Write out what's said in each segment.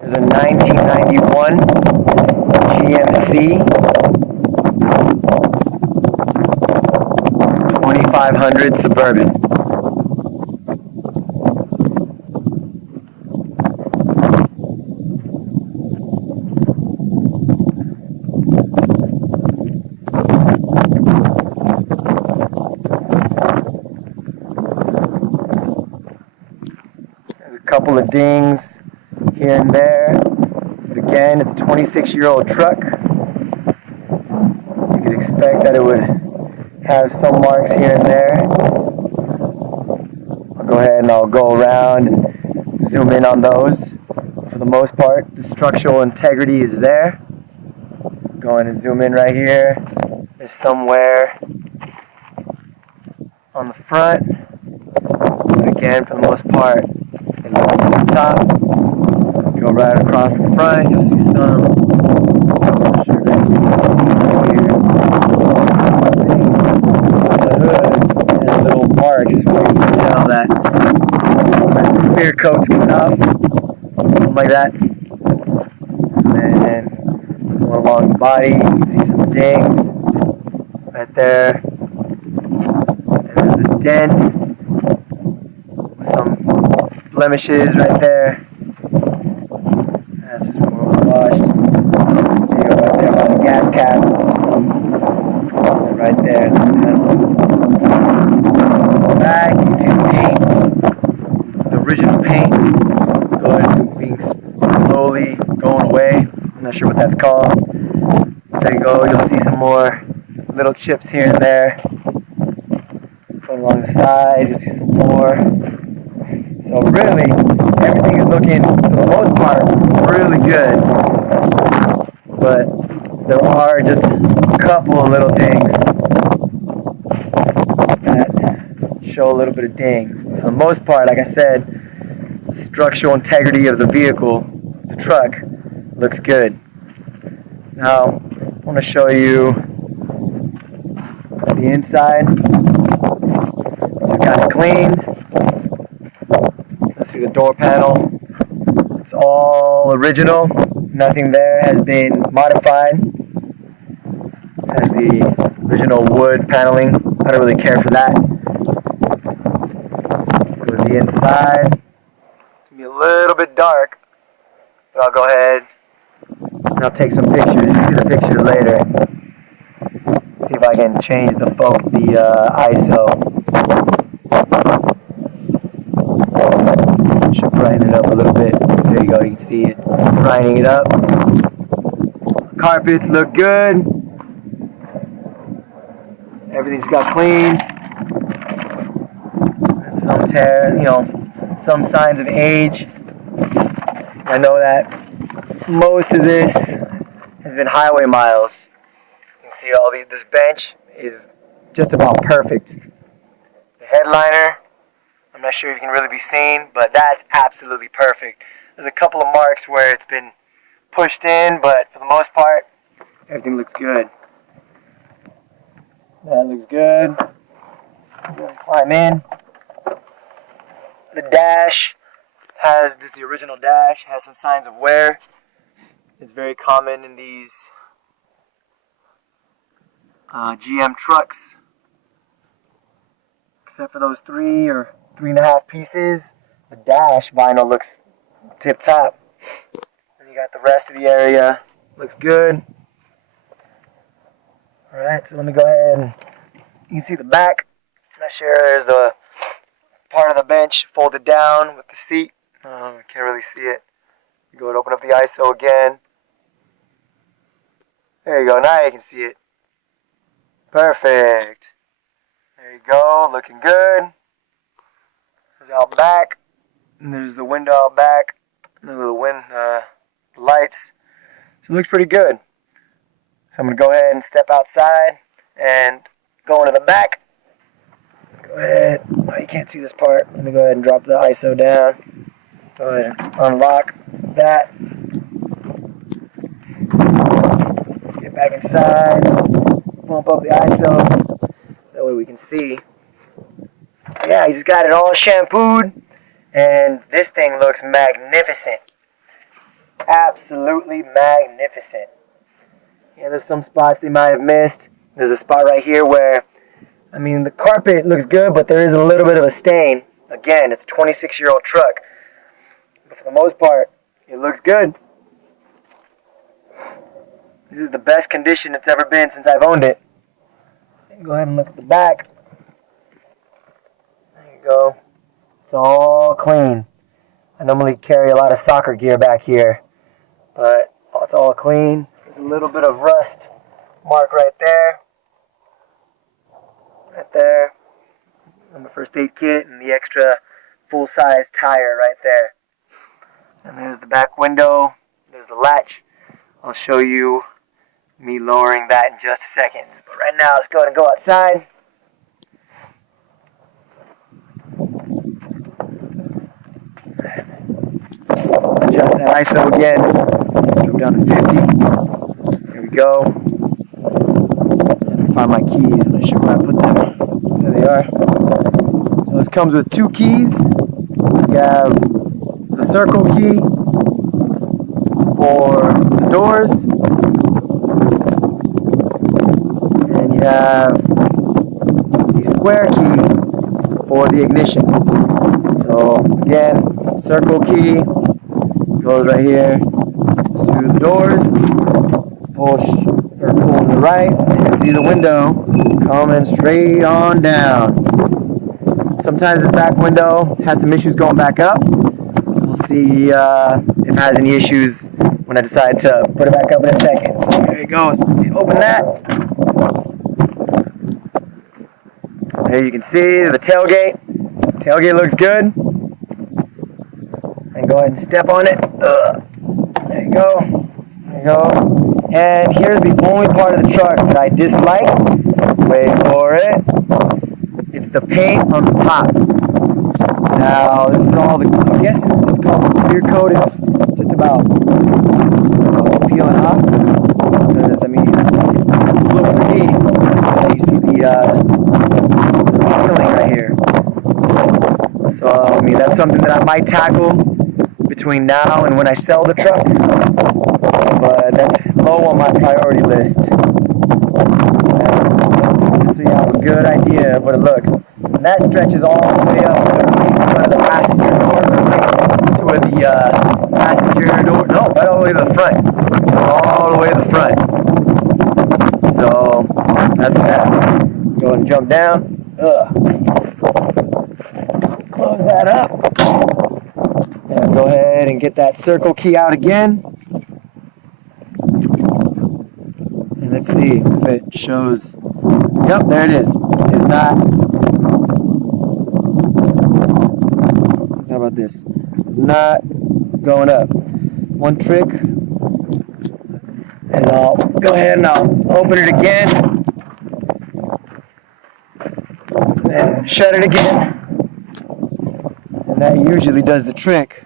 There's a 1991 GMC 2500 Suburban. There's a couple of dings here and there, but again, it's a 26-year-old truck. You could expect that it would have some marks here and there. I'll go ahead and I'll go around and zoom in on those. For the most part, the structural integrity is there. Going to zoom in right here. There's somewhere on the front, but again, for the most part, it looks to the top. Go right across the front, you'll see some. I'm not sure if you can see here. The hood has little marks where you can tell that clear coat's coming off, something like that. And then going along the body, you can see some dings right there. And there's a dent with some blemishes right there. That's just more washed. There you go, right there by the gas cap. Right there. Back, you can see the paint. The original paint being slowly going away. I'm not sure what that's called. There you go, you'll see some more little chips here and there. Going along the side, you'll see some more. So really, everything is looking, for the most part, really good. But there are just a couple of little things that show a little bit of dings. For the most part, like I said, the structural integrity of the vehicle, the truck, looks good. Now, I want to show you the inside. Just got it cleaned. See the door panel, it's all original, nothing there has been modified. It has the original wood paneling. I don't really care for that. Goes the inside. It's going to be a little bit dark, but I'll go ahead and I'll take some pictures. You'll see the pictures later. See if I can change the ISO. Should brighten it up a little bit. There you go, you can see it brightening it up. Carpets look good. Everything's got cleaned. Some tear, some signs of age. I know that most of this has been highway miles. You can see this bench is just about perfect. The headliner, I'm not sure if you can really be seen, but that's absolutely perfect. There's a couple of marks where it's been pushed in, but for the most part, everything looks good. That looks good. I'm going to climb in. The dash this is the original dash, has some signs of wear. It's very common in these GM trucks, except for those 3 or 3.5 pieces. The dash vinyl looks tip top. And you got the rest of the area, looks good. Alright, so let me go ahead and you can see the back. I'm not sure, there's a part of the bench folded down with the seat. Can't really see it. You go and open up the ISO again. There you go, now you can see it. Perfect. There you go, looking good. There's out back, and there's the window out back, and the little lights. So it looks pretty good. So I'm going to go ahead and step outside and go into the back. Go ahead. Oh, you can't see this part. Let me go ahead and drop the ISO down. Go ahead and unlock that. Get back inside. Bump up the ISO. That way we can see. Yeah, you just got it all shampooed. And this thing looks magnificent. Absolutely magnificent. Yeah, there's some spots they might have missed. There's a spot right here where, I mean, the carpet looks good, but there is a little bit of a stain. Again, it's a 26-year-old truck. But for the most part, it looks good. This is the best condition it's ever been since I've owned it. Go ahead and look at the back. There you go. It's all clean. I normally carry a lot of soccer gear back here, but it's all clean. There's a little bit of rust mark right there. Right there. And the first aid kit and the extra full-size tire right there. And there's the back window. There's the latch. I'll show you me lowering that in just a second. But right now, let's go ahead and go outside. Adjust that ISO again. Go down to 50. Here we go. And find my keys. I'm not sure where I put them. There they are. So this comes with 2 keys. You have the circle key for the doors, and you have the square key for the ignition. So again, circle key goes right here to the doors. Pull to the right, and you can see the window coming straight on down. Sometimes this back window has some issues going back up. We'll see if it has any issues when I decide to put it back up in a second. So there it goes. Open that. There you can see the tailgate. Tailgate looks good. And go ahead and step on it. There you go. There you go. And here's the only part of the truck that I dislike. Wait for it. It's the paint on the top. Now, this is all the, I'm guessing it's called the clear coat. It's just about it's peeling off. Because, I mean, it's blue underneath. You see the peeling right here. So, I mean, that's something that I might tackle between now and when I sell the truck. But that's low on my priority list. So you have a good idea of what it looks. And that stretches all the way up to the passenger door, to where the passenger door, no, right all the way to the front. All the way to the front. So, that's that. Go and jump down. Close that up. And go ahead and get that circle key out again. And let's see if it shows. Yep, there it is. It's not. How about this? It's not going up. One trick. And I'll go ahead and I'll open it again. And shut it again. And that usually does the trick.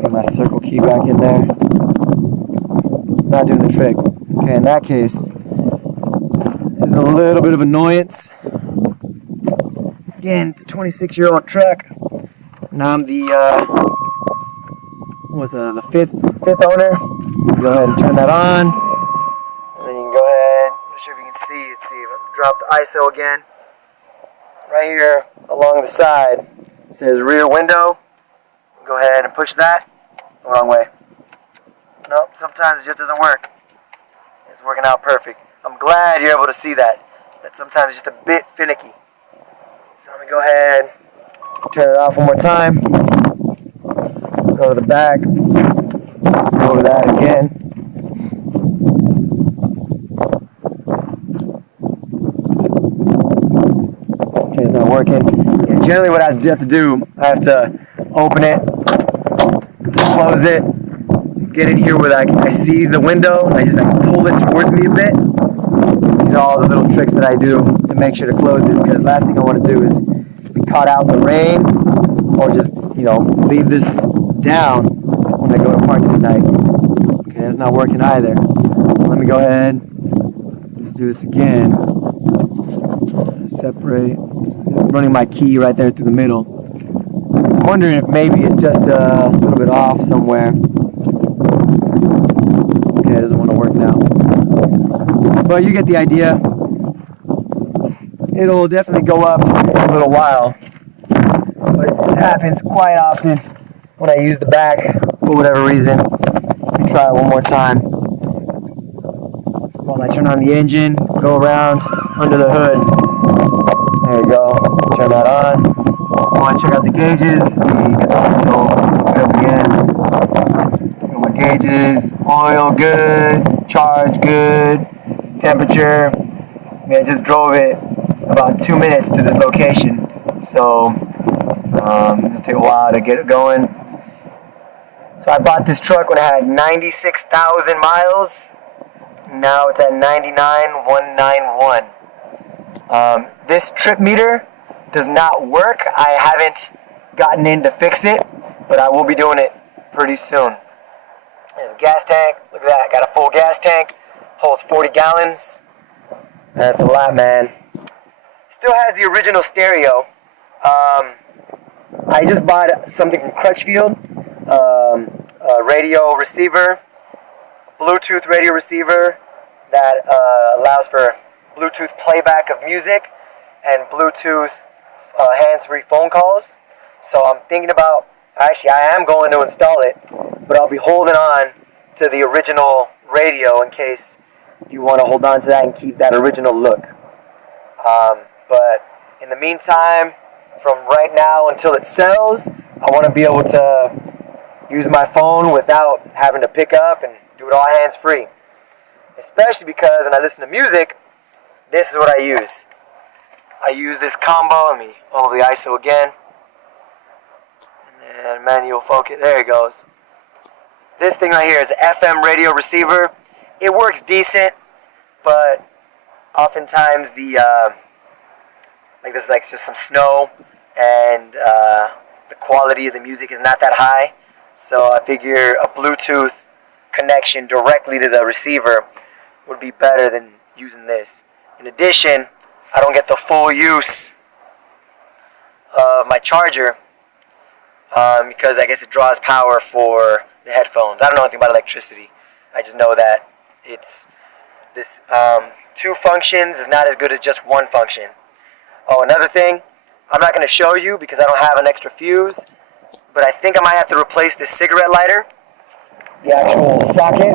Get my circle key back in there. Not doing the trick. Okay, in that case, there's a little bit of annoyance. Again, it's a 26-year-old truck. Now I'm the the fifth owner. Go ahead and turn that on. And then you can go ahead. I'm not sure if you can see. Let's see if I drop the ISO again. Right here along the side it says rear window. Go ahead and push that. Wrong way. Nope, sometimes it just doesn't work. It's working out perfect. I'm glad you're able to see that. That sometimes it's just a bit finicky. So let me go ahead, turn it off one more time. Go to the back. Go to that again. Okay, it's not working. Yeah, generally what I have to do, I have to open it, close it, get in here where I see the window, and I just pull it towards me a bit. These are all the little tricks that I do to make sure to close this, because last thing I want to do is be caught out in the rain, or just, leave this down when I go to park at night. Okay, it's not working either. So let me go ahead, let's do this again. Separate, running my key right there through the middle. I'm wondering if maybe it's just a little bit off somewhere. Okay, it doesn't want to work now. But you get the idea. It'll definitely go up in a little while. But it happens quite often when I use the back for whatever reason. Let me try it one more time. While I turn on the engine, go around under the hood. There you go. Turn that on. I want to check out the gauges. We get the ISO up again. Got my gauges. Oil good. Charge good. Temperature. I just drove it about 2 minutes to this location. So it'll take a while to get it going. So I bought this truck when it had 96,000 miles. Now it's at 99,191. This trip meter does not work. I haven't gotten in to fix it, but I will be doing it pretty soon. There's a gas tank. Look at that. Got a full gas tank. Holds 40 gallons. That's a lot, man. Still has the original stereo. I just bought something from Crutchfield. A radio receiver. Bluetooth radio receiver that allows for Bluetooth playback of music and Bluetooth hands-free phone calls. So I'm thinking about, actually I am going to install it, but I'll be holding on to the original radio in case you want to hold on to that and keep that original look. But in the meantime, from right now until it sells, I want to be able to use my phone without having to pick up and do it all hands-free. Especially because when I listen to music, this is what I use. I use this combo. Let me over the ISO again. And manual focus. There it goes. This thing right here is an FM radio receiver. It works decent, but oftentimes there's just some snow and the quality of the music is not that high. So I figure a Bluetooth connection directly to the receiver would be better than using this. In addition, I don't get the full use of my charger because I guess it draws power for the headphones. I don't know anything about electricity. I just know that it's this two functions is not as good as just one function. Oh, another thing, I'm not going to show you because I don't have an extra fuse, but I think I might have to replace this cigarette lighter, the actual socket.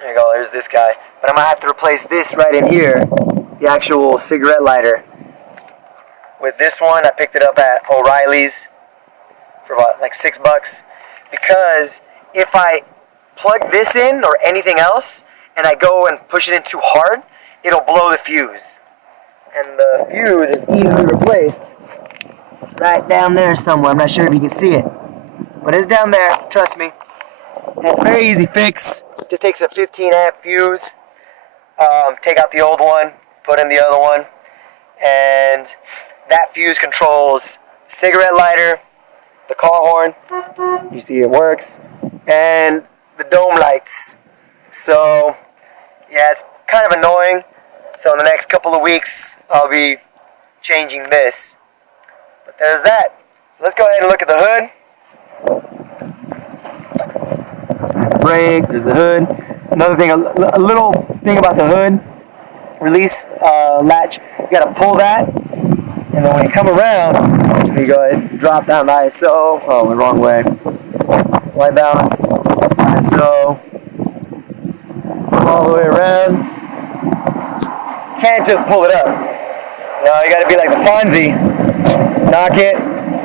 There you go, there's this guy. But I might have to replace this right in here, the actual cigarette lighter. With this one, I picked it up at O'Reilly's for about like $6, because if I plug this in or anything else and I go and push it in too hard, it'll blow the fuse. And the fuse is easily replaced right down there somewhere. I'm not sure if you can see it, but it's down there, trust me. And it's a very easy fix. Just takes a 15 amp fuse, take out the old one, put in the other one, and that fuse controls the cigarette lighter, the car horn, you see it works, and the dome lights. So yeah, it's kind of annoying. So in the next couple of weeks I'll be changing this. But there's that. So let's go ahead and look at the hood. There's the brake, there's the hood. Another thing, a little thing about the hood, release latch, you gotta pull that, and then when you come around, you go ahead, drop down the ISO, the wrong way, white balance, ISO, all the way around. Can't just pull it up. No, you gotta be like the Fonzie, knock it,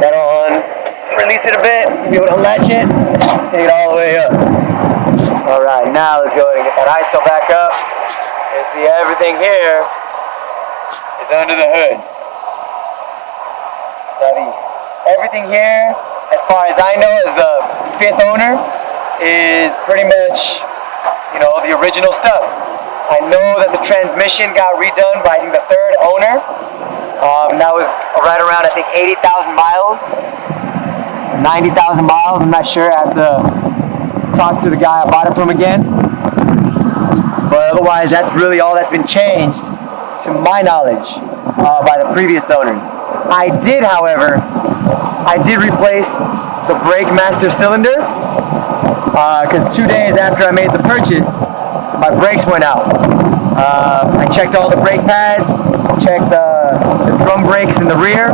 that on, release it a bit, be able to latch it, take it all the way up. Alright, now let's go ahead and get that ISO back up and see everything here is under the hood. Everything here, as far as I know, as the fifth owner, is pretty much, the original stuff. I know that the transmission got redone by, I think, the third owner. And that was right around, I think, 80,000 miles, 90,000 miles. I'm not sure. I have to talk to the guy I bought it from again. But otherwise, that's really all that's been changed, to my knowledge, by the previous owners. I did, however, replace the brake master cylinder because 2 days after I made the purchase, my brakes went out. I checked all the brake pads, checked the drum brakes in the rear,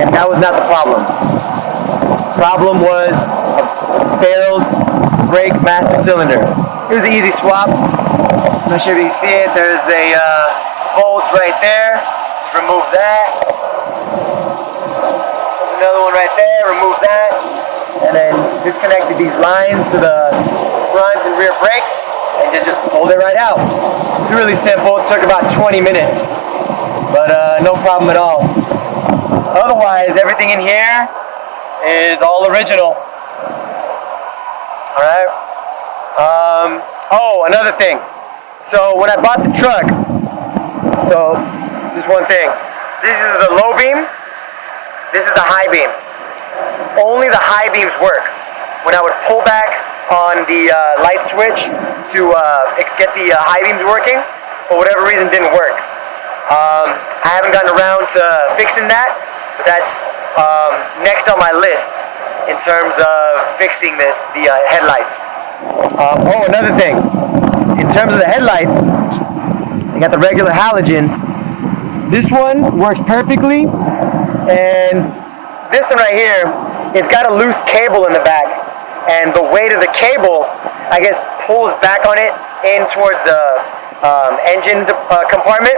and that was not the problem. The problem was a failed brake master cylinder. It was an easy swap. I'm not sure if you can see it. There's a bolt right there. Just remove that. There's another one right there. Remove that. And then disconnected these lines to the front and rear brakes and just pulled it right out. Really simple. It took about 20 minutes, but no problem at all. Otherwise, everything in here is all original. All right. Oh, another thing. So when I bought the truck, so just one thing. This is the low beam. This is the high beam. Only the high beams work. When I would pull back on the light switch to get the high beams working, for whatever reason, didn't work. I haven't gotten around to fixing that, but that's next on my list in terms of fixing the headlights. Oh, another thing. In terms of the headlights, you got the regular halogens. This one works perfectly, and this one right here, it's got a loose cable in the back, and the weight of the cable, I guess, pulls back on it in towards the engine compartment,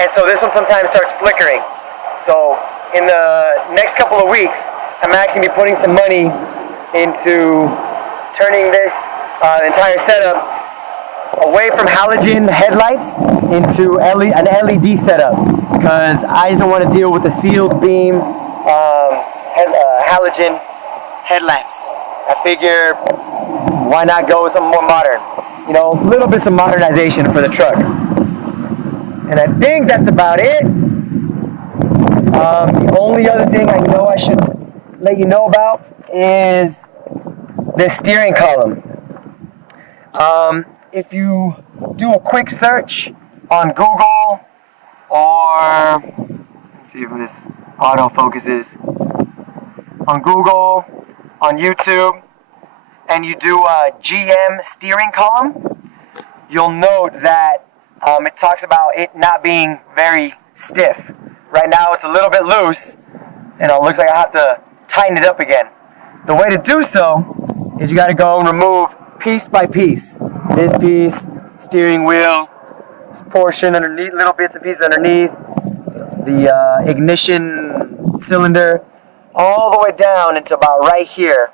and so this one sometimes starts flickering. So in the next couple of weeks, I'm actually be putting some money into turning this entire setup away from halogen headlights into an LED setup, because I just don't want to deal with the sealed beam halogen headlamps. I figure, why not go with something more modern? You know, little bits of modernization for the truck. And I think that's about it. The only other thing I know I should let you know about is the steering column. If you do a quick search on Google, or let's see if this auto focuses, on Google, on YouTube, and you do a GM steering column, you'll note that it talks about it not being very stiff. Right now it's a little bit loose, and it looks like I have to tighten it up again. The way to do so is you got to go and remove piece by piece. This piece, steering wheel, this portion underneath, little bits and pieces underneath, the ignition cylinder, all the way down into about right here,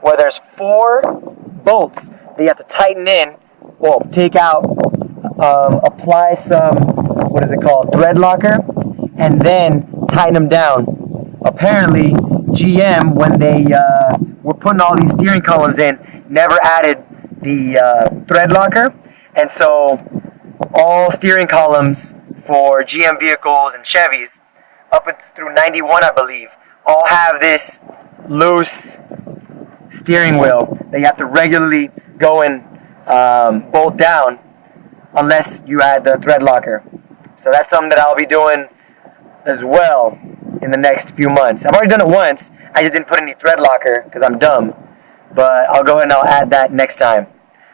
where there's 4 bolts that you have to tighten in, well, take out, apply some, what is it called, thread locker, and then tighten them down. Apparently, GM, when they were putting all these steering columns in, never added the thread locker, and so all steering columns for GM vehicles and Chevys, up through 91, I believe, all have this loose steering wheel that you have to regularly go and bolt down unless you add the thread locker. So that's something that I'll be doing as well in the next few months. I've already done it once. I just didn't put any thread locker because I'm dumb. But I'll go ahead and I'll add that next time.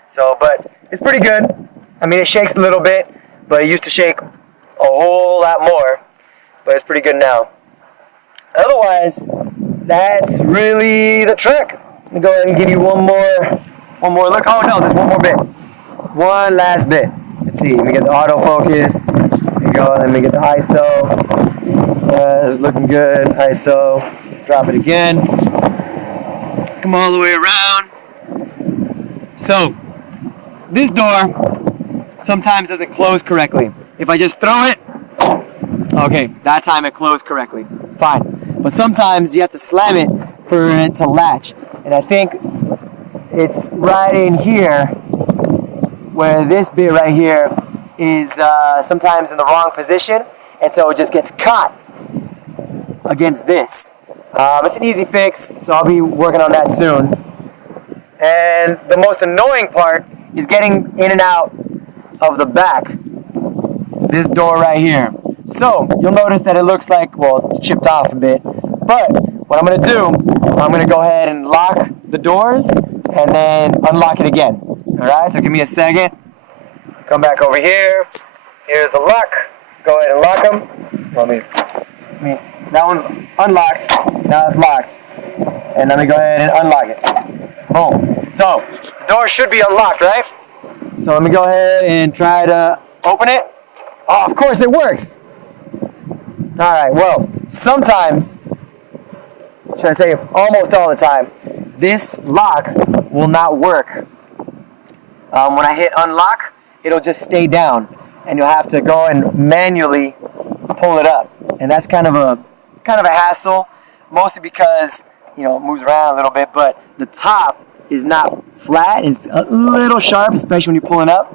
So, but it's pretty good. I mean, it shakes a little bit, but it used to shake a whole lot more. But it's pretty good now. Otherwise, that's really the truck. Let me go ahead and give you one more look. Oh no, there's one more bit. One last bit. Let's see. Let me get the autofocus. There you go. Let me get the ISO. It's looking good. ISO. Drop it again. Come all the way around. So, this door sometimes doesn't close correctly. If I just throw it, okay, that time it closed correctly. Fine. But sometimes you have to slam it for it to latch. And I think it's right in here where this bit right here is sometimes in the wrong position, and so it just gets caught against this. It's an easy fix, so I'll be working on that soon. And the most annoying part is getting in and out of the back, this door right here. So you'll notice that it looks like, well, it's chipped off a bit. But what I'm going to do, I'm going to go ahead and lock the doors and then unlock it again. Alright, so give me a second. Come back over here. Here's the lock. Go ahead and lock them. That one's unlocked. Now it's locked. And let me go ahead and unlock it. Boom. So, the door should be unlocked, right? So let me go ahead and try to open it. Oh, of course it works. Alright, well, sometimes, should I say almost all the time, this lock will not work. When I hit unlock, it'll just stay down. And you'll have to go and manually pull it up. And that's kind of a hassle, mostly because, you know, it moves around a little bit, but the top is not flat. It's a little sharp, especially when you're pulling up.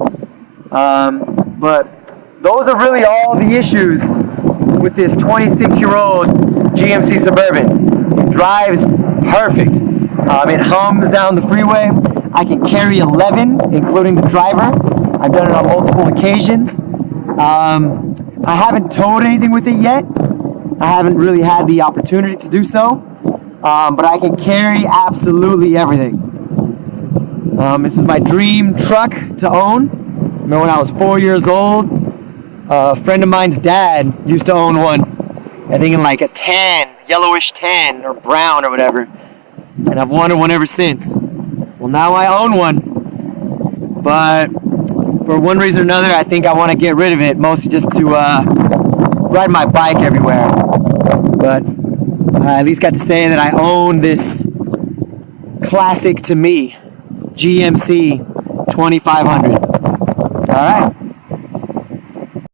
But those are really all the issues with this 26-year-old GMC Suburban. It drives perfect. It hums down the freeway. I can carry 11, including the driver. I've done it on multiple occasions. I haven't towed anything with it yet. I haven't really had the opportunity to do so. But I can carry absolutely everything. This is my dream truck to own. I remember when I was 4 years old, a friend of mine's dad used to own one. I think in like a tan, yellowish tan or brown or whatever. And I've wanted one ever since. Well, now I own one. But for one reason or another, I think I want to get rid of it, mostly just to ride my bike everywhere. But I at least got to say that I own this classic to me, GMC 2500. All right.